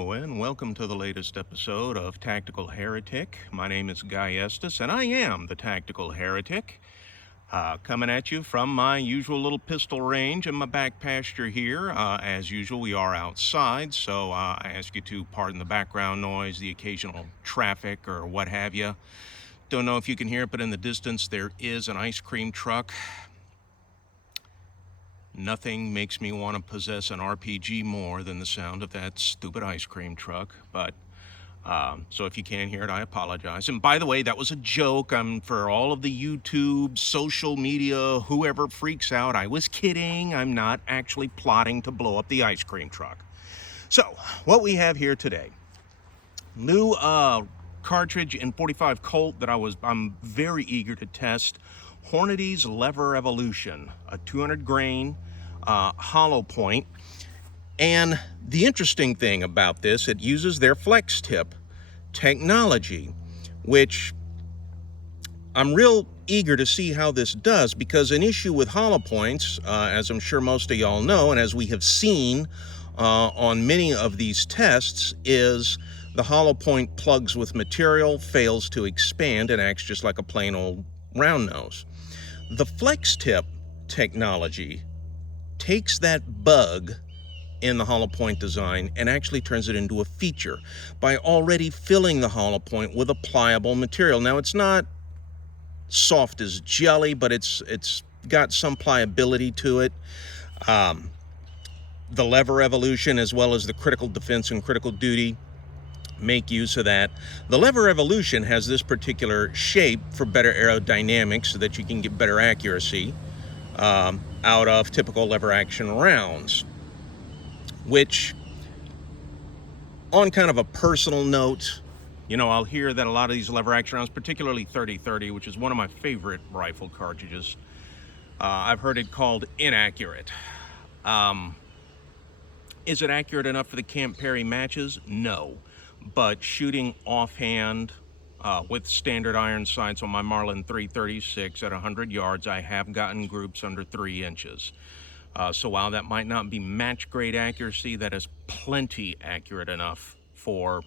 Hello, and welcome to the latest episode of Tactical Heretic. My name is Guy Estes, and I am the Tactical Heretic. Coming at you from my usual little pistol range in my back pasture here. As usual, we are outside, so I ask you to pardon the background noise, the occasional traffic, or what have you. Don't know if you can hear it, but in the distance there is an ice cream truck. Nothing makes me want to possess an RPG more than the sound of that stupid ice cream truck. But so if you can't hear it, I apologize. And by the way, that was a joke. For all of the YouTube, social media, whoever freaks out, I was kidding. I'm not actually plotting to blow up the ice cream truck. So what we have here today, new cartridge in 45 Colt that I'm very eager to test. Hornady's Lever Evolution, a 200 grain hollow point. And the interesting thing about this, it uses their flex tip technology, which I'm real eager to see how this does, because an issue with hollow points, as I'm sure most of y'all know, and as we have seen on many of these tests, is the hollow point plugs with material, fails to expand, and acts just like a plain old round nose. The flex tip technology takes that bug in the hollow point design and actually turns it into a feature by already filling the hollow point with a pliable material. Now, it's not soft as jelly, but it's got some pliability to it. The Lever Evolution, as well as the Critical Defense and Critical Duty, make use of that. The Lever Evolution has this particular shape for better aerodynamics so that you can get better accuracy out of typical lever action rounds, which, on kind of a personal note, I'll hear that a lot of these lever action rounds, particularly 30-30, which is one of my favorite rifle cartridges, I've heard it called inaccurate. Is it accurate enough for the Camp Perry matches? No. But shooting offhand with standard iron sights on my Marlin 336 at 100 yards, I have gotten groups under 3 inches. So while that might not be match grade accuracy, that is plenty accurate enough for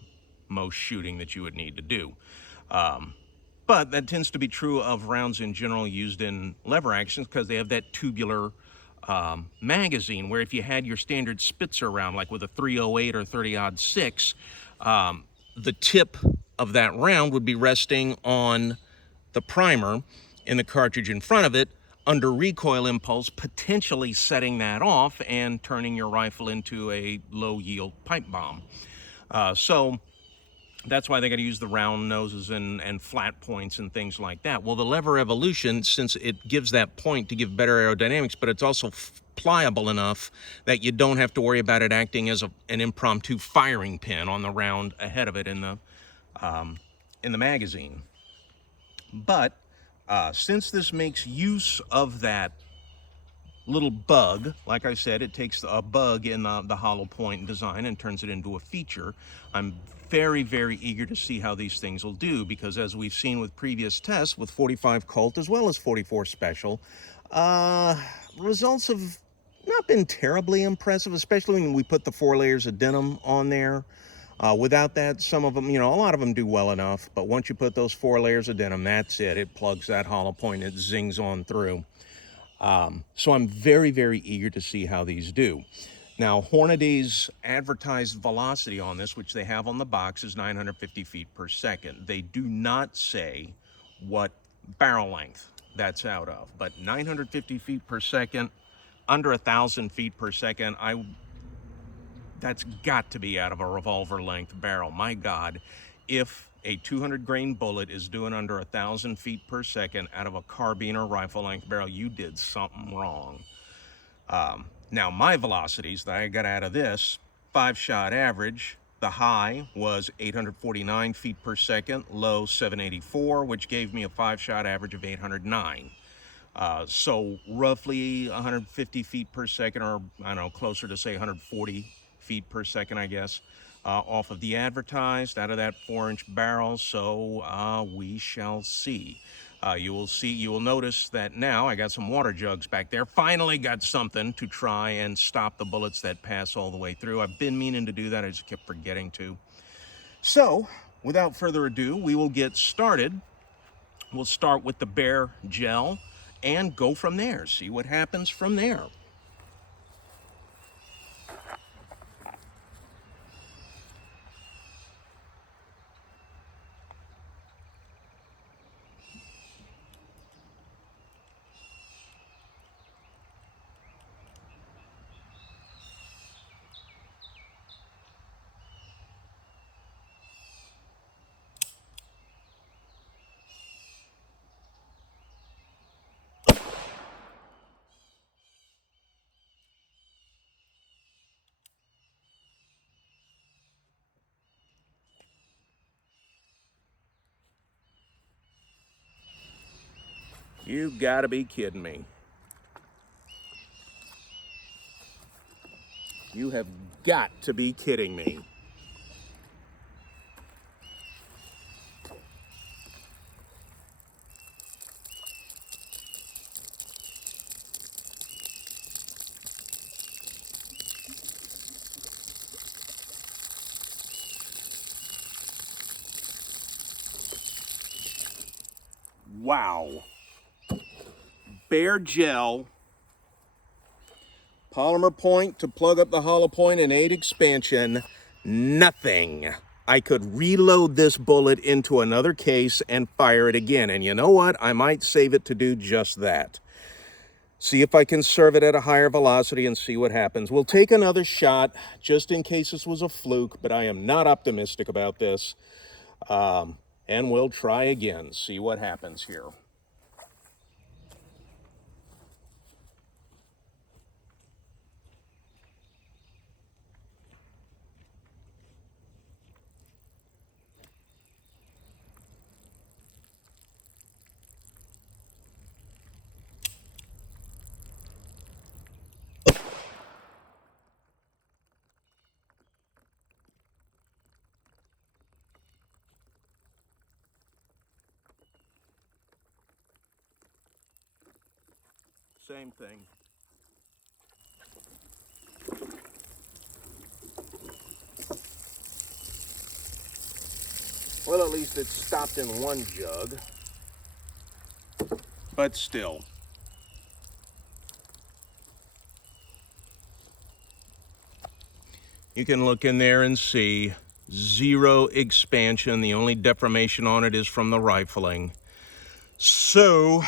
most shooting that you would need to do. But that tends to be true of rounds in general used in lever actions, because they have that tubular magazine, where if you had your standard Spitzer round, like with a 308 or 30-06, the tip of that round would be resting on the primer in the cartridge in front of it under recoil impulse, potentially setting that off and turning your rifle into a low yield pipe bomb. So that's why they got to use the round noses and flat points and things like that. Well, the Lever Evolution, since it gives that point to give better aerodynamics, but it's also pliable enough that you don't have to worry about it acting as an impromptu firing pin on the round ahead of it in the magazine. But since this makes use of that little bug, like I said, it takes a bug in the hollow point design and turns it into a feature. I'm very, very eager to see how these things will do, because as we've seen with previous tests with 45 Colt as well as 44 Special, results have not been terribly impressive, especially when we put the 4 layers of denim on there. Without that, some of them, a lot of them do well enough, but once you put those 4 layers of denim, that's it. It plugs that hollow point, it zings on through. So I'm very, very eager to see how these do. Now, Hornady's advertised velocity on this, which they have on the box, is 950 feet per second. They do not say what barrel length that's out of, but 950 feet per second, under 1,000 feet per second, that's got to be out of a revolver length barrel. My God, if a 200 grain bullet is doing under 1,000 feet per second out of a carbine or rifle length barrel, you did something wrong. Now, my velocities that I got out of this, 5-shot average, the high was 849 feet per second, low 784, which gave me a 5-shot average of 809. So roughly 150 feet per second, or I don't know, closer to say 140 feet per second, I guess, off of the advertised, out of that 4-inch barrel. So we shall see. You will notice that now I got some water jugs back there. Finally got something to try and stop the bullets that pass all the way through. I've been meaning to do that, I just kept forgetting to. So, without further ado, we will get started. We'll start with the Behr gel and go from there, see what happens from there. You gotta be kidding me. You have got to be kidding me. Wow. Behr gel, polymer point to plug up the hollow point and aid expansion, nothing. I could reload this bullet into another case and fire it again. And you know what? I might save it to do just that. See if I can serve it at a higher velocity and see what happens. We'll take another shot just in case this was a fluke, but I am not optimistic about this. And we'll try again, see what happens here. Same thing. Well, at least it stopped in one jug. But still. You can look in there and see zero expansion. The only deformation on it is from the rifling. So,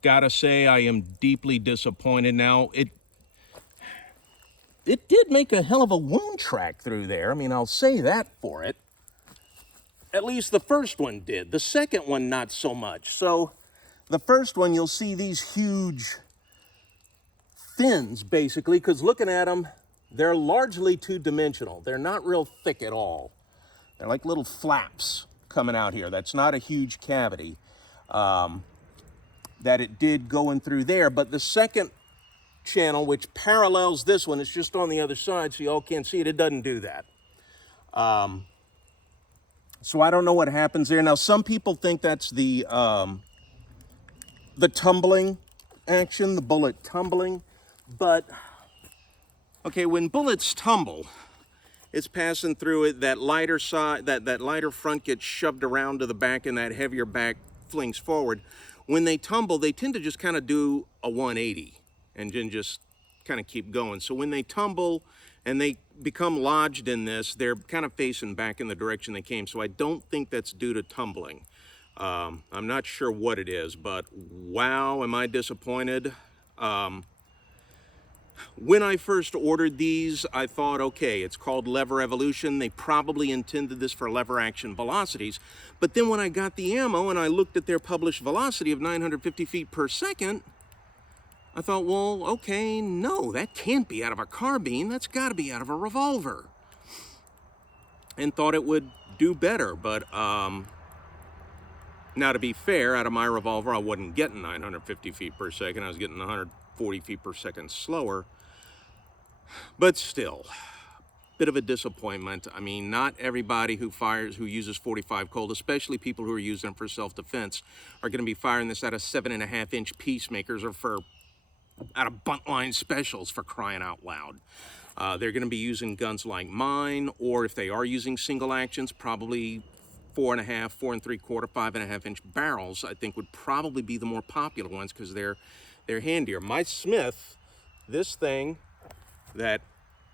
gotta say I am deeply disappointed. Now, it did make a hell of a wound track through there. I mean, I'll say that for it. At least the first one did. The second one, not so much. So, the first one, you'll see these huge fins, basically, because looking at them, they're largely two-dimensional. They're not real thick at all. They're like little flaps coming out here. That's not a huge cavity that it did going through there. But the second channel, which parallels this one, it's just on the other side, so you all can't see it. It doesn't do that. So I don't know what happens there. Now, some people think that's the tumbling action, the bullet tumbling. But, okay, when bullets tumble, it's passing through it. That lighter side, that lighter front gets shoved around to the back, and that heavier back flings forward. When they tumble, they tend to just kind of do a 180 and then just kind of keep going. So when they tumble and they become lodged in this, they're kind of facing back in the direction they came. So I don't think that's due to tumbling. I'm not sure what it is, but wow, am I disappointed. When I first ordered these, I thought, okay, it's called Lever Evolution. They probably intended this for lever action velocities. But then when I got the ammo and I looked at their published velocity of 950 feet per second, I thought, well, okay, no, that can't be out of a carbine. That's got to be out of a revolver. And thought it would do better. But now, to be fair, out of my revolver, I wasn't getting 950 feet per second. I was getting 140 feet per second slower. But still, bit of a disappointment. I mean, not everybody who uses 45 Colt, especially people who are using them for self-defense, are going to be firing this out of 7.5-inch peacemakers or out of buntline specials, for crying out loud. They're going to be using guns like mine, or if they are using single actions, probably 4.5, 4 3/4, 5.5-inch barrels, I think would probably be the more popular ones because they're handier. My Smith, this thing that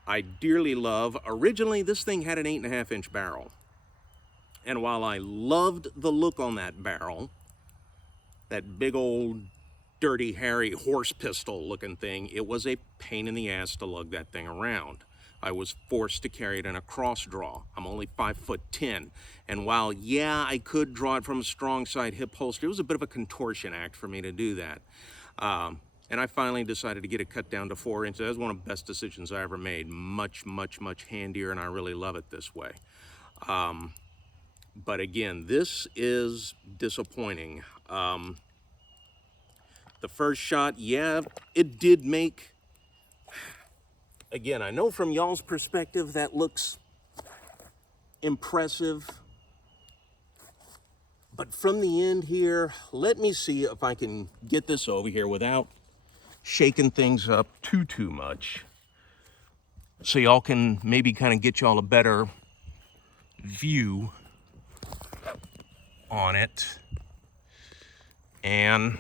I dearly love, originally this thing had an 8.5-inch barrel. And while I loved the look on that barrel, that big old dirty, hairy horse pistol looking thing, it was a pain in the ass to lug that thing around. I was forced to carry it in a cross draw. I'm only 5'10", and while yeah, I could draw it from a strong side hip holster, it was a bit of a contortion act for me to do that. And I finally decided to get it cut down to 4 inches. That was one of the best decisions I ever made. Much, much, much handier, and I really love it this way. But again, this is disappointing. The first shot, yeah, it did make, again, I know from y'all's perspective that looks impressive, but from the end here, let me see if I can get this over here without shaking things up too much, so y'all can maybe kind of get y'all a better view on it. And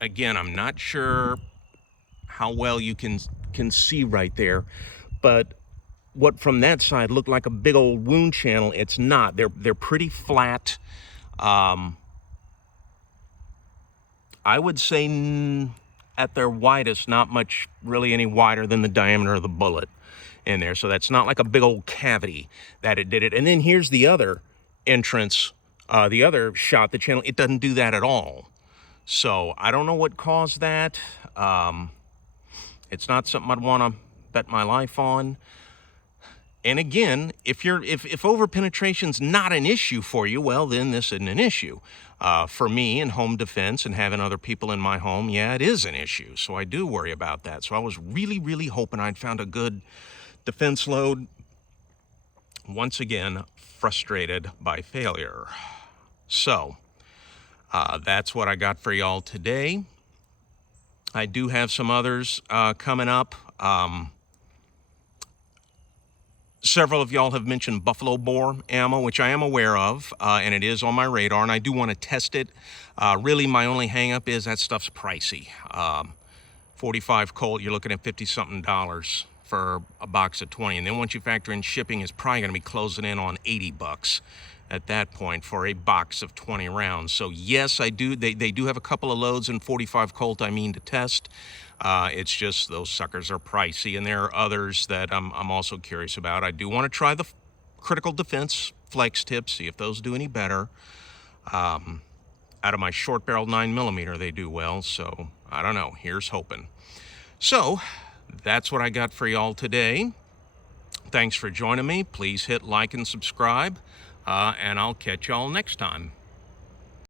again, I'm not sure how well you can see right there, but what from that side looked like a big old wound channel, it's not. They're pretty flat. I would say at their widest, not much really any wider than the diameter of the bullet in there. So that's not like a big old cavity that it did it. And then here's the other entrance, the other shot, the channel, it doesn't do that at all. So I don't know what caused that. It's not something I'd want to bet my life on. And again, if over penetration's not an issue for you, well, then this isn't an issue. For me in home defense and having other people in my home, yeah, it is an issue. So I do worry about that. So I was really hoping I'd found a good defense load. Once again, frustrated by failure. So that's what I got for y'all today. I do have some others coming up. Several of y'all have mentioned buffalo bore ammo, which I am aware of, and it is on my radar, and I do want to test it. Really, my only hang-up is that stuff's pricey. 45 Colt, you're looking at $50-something for a box of 20, and then once you factor in shipping, it's probably going to be closing in on 80 bucks at that point for a box of 20 rounds. So yes, I do. They do have a couple of loads in 45 Colt I mean to test. It's just those suckers are pricey, and there are others that I'm also curious about. I do want to try the critical defense flex tips, see if those do any better. Out of my short barrel 9mm, they do well, so I don't know. Here's hoping. So that's what I got for y'all today. Thanks for joining me. Please hit like and subscribe, and I'll catch y'all next time.